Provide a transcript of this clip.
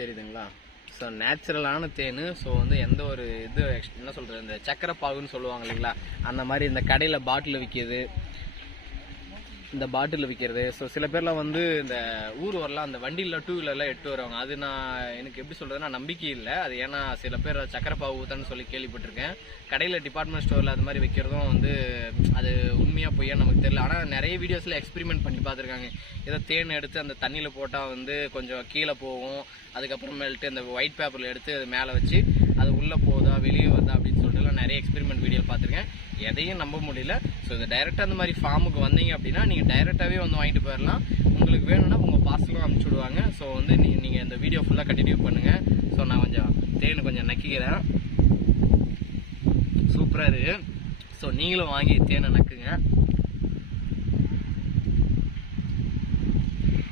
தெரியுதுங்களா? ஸோ நேச்சுரலான தேன். ஸோ வந்து எந்த ஒரு இது என்ன சொல்கிறது, இந்த சக்கரை பாகுன்னு சொல்லுவாங்க இல்லைங்களா, அந்த மாதிரி இந்த கடையில் பாட்டில் விற்கிது, இந்த பாட்டில் விற்கிறது. ஸோ சில பேர்லாம் வந்து இந்த ஊர் வரலாம் அந்த வண்டியில் 2 வீலர்லாம் எட்டு வருவாங்க. அது எனக்கு எப்படி சொல்கிறதுனா நம்பிக்கை இல்லை அது. ஏன்னா சில பேர் சக்கரை பாகு ஊத்தான்னு சொல்லி கேள்விப்பட்டிருக்கேன். கடையில் டிபார்ட்மெண்ட் ஸ்டோரில் அது மாதிரி வைக்கிறதும் வந்து அது உண்மையாக பொய்யா நமக்கு தெரியல. ஆனால் நிறைய வீடியோஸில் எக்ஸ்பெரிமெண்ட் பண்ணி பார்த்துருக்காங்க. ஏதோ தேன் எடுத்து அந்த தண்ணியில் போட்டால் வந்து கொஞ்சம் கீழே போகும், அதுக்கப்புறமேல்ட்டு அந்த ஒயிட் பேப்பரில் எடுத்து அது மேலே வச்சு அது உள்ளே போகுதா வெளியே வருதா அப்படின்னு சொல்லிட்டுலாம் நிறைய எக்ஸ்பெரிமெண்ட் வீடியோ பார்த்துருக்கேன். எதையும் நம்ப முடியல. ஸோ இது டைரெக்டாக அந்த மாதிரி ஃபார்முக்கு வந்தீங்க அப்படின்னா நீங்கள் டைரெக்டாகவே வந்து வாங்கிட்டு போயிடலாம். உங்களுக்கு வேணும்னா உங்கள் பார்சலும் அனுப்பிச்சி விடுவாங்க. ஸோ வந்து நீங்கள் இந்த வீடியோ ஃபுல்லாக கண்டினியூ பண்ணுங்கள். ஸோ நான் கொஞ்சம் தேன் கொஞ்சம் நக்கிக்கிறேன். சூப்பராக இருக்குது. ஸோ நீங்களும் வாங்கி தேனை நக்குங்க.